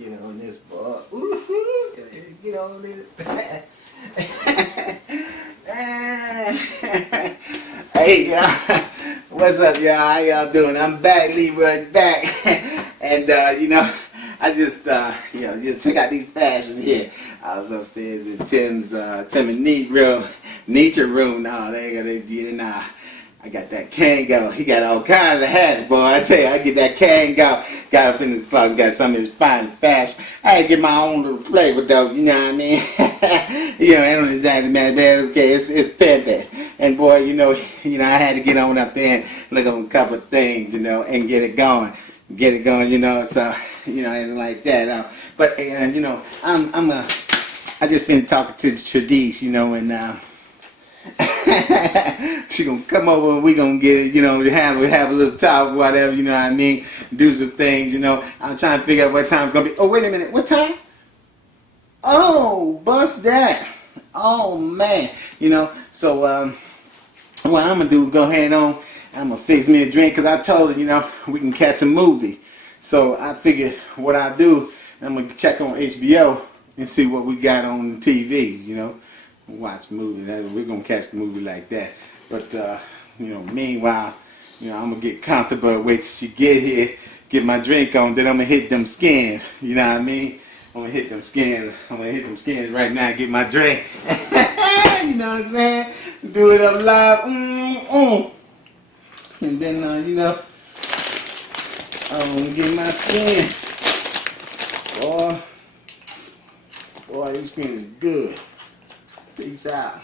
Get on this, boy. Ooh, get on this. Hey, y'all. What's up, y'all? How y'all doing? I'm back, Leroy's back. And, you know, I just, you know, just check out these fashions here. I was upstairs in Tim and Nietzsche room. No, they did it. I got that Kango. He got all kinds of hats, boy. I tell you, I get that Kango. Got up in his closet, got some of his fine fashion. I had to get my own little flavor, though. You know what I mean? You know, I don't exactly matter, but it's okay. It's pimping. And boy, you know, I had to get on up there and look at a couple of things, you know, and get it going, you know. So, you know, anything like that. But you know, I just been talking to Tradice, you know, and she gonna come over and we gonna get it, you know, have a little talk, whatever, you know what I mean, do some things, you know. I'm trying to figure out what time it's gonna be. Oh, wait a minute, what time? Oh, bust that. Oh man, you know. So what I'm gonna do is go ahead on. I'm gonna fix me a drink because I told her, you know, we can catch a movie. So I figured what I do, I'm gonna check on HBO and see what we got on TV, you know. Watch movies. We're gonna catch the movie like that. But you know, meanwhile, you know, I'm gonna get comfortable, wait till she get here, get my drink on, then I'm gonna hit them skins. You know what I mean? I'm gonna hit them skins. I'm gonna hit them skins right now, get my drink. You know what I'm saying? Do it up live. And then you know, I'm gonna get my skin. Boy, this skin is good. Peace out.